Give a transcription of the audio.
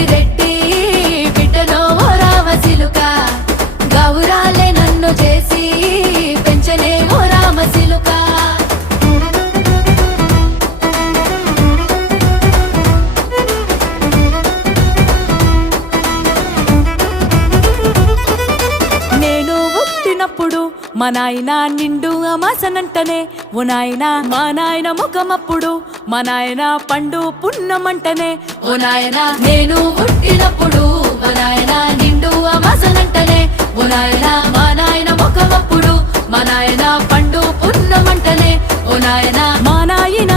పెద్దిరెడ్డి బిడ్డలో ఓ రామచిలుక గౌరాలే నన్ను చేసి పెంచలే ఓ రామచిలుక నేను పుట్టినప్పుడు మా నాయన నిండు అమాసనంటనే ఓ నాయన మా నాయన ముఖమప్పుడు మా నాయన పండు పున్నమంటనే ఓ నాయన నేను పుట్టినప్పుడు మా నాయన నిండు అమాసనంటనే ఓ నాయన మా నాయన ముఖమప్పుడు మా నాయన పండు పున్నమంటనే ఓ నాయన మా నాయన